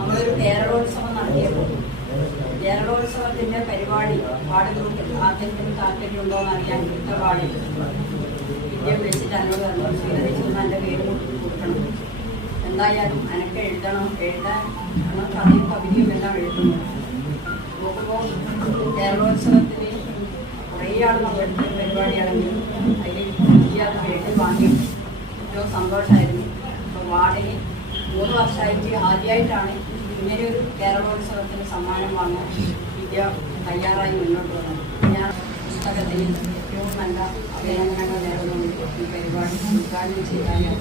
നമ്മളൊരു കേരളോത്സവം നടത്തിയപ്പോൾ കേരളോത്സവത്തിന്റെ പരിപാടി വാർഡ് ഗ്രൂപ്പിൽ ആർക്കെങ്കിലും താല്പര്യമുണ്ടോ എന്ന് അറിയാൻ അടുത്ത വാർഡിൽ വിദ്യ വിളിച്ചിട്ട് എന്നോട് പറഞ്ഞു സ്വീകരിച്ചൊന്ന് എൻ്റെ പേര് കൊടുക്കണം, എന്തായാലും അനക്ക് എഴുതാൻ കഥയും കവിതയും എല്ലാം എഴുതുന്നു. നോക്കുമ്പോൾ കേരളോത്സവത്തിന് കുറേ ആൾ നമ്മളെടുത്ത പരിപാടിയാണെങ്കിൽ അതിൽ വിദ്യ വീട്ടിൽ വാങ്ങി ഏറ്റവും സന്തോഷമായിരുന്നു. അപ്പോൾ വാർഡിന് 3 വർഷമായിട്ട് ആദ്യമായിട്ടാണ് ഇങ്ങനെയൊരു കേരളോത്സവത്തിന് സമ്മാനം വാങ്ങാൻ വിദ്യ തയ്യാറായി മുന്നോട്ട് വന്നത്. ഞാൻ പുസ്തകത്തിന് ഏറ്റവും നല്ല അഭിനന്ദനങ്ങൾ നേർന്നുകൊണ്ട് ഈ പരിപാടി ഉദ്ഘാടനം ചെയ്യാൻ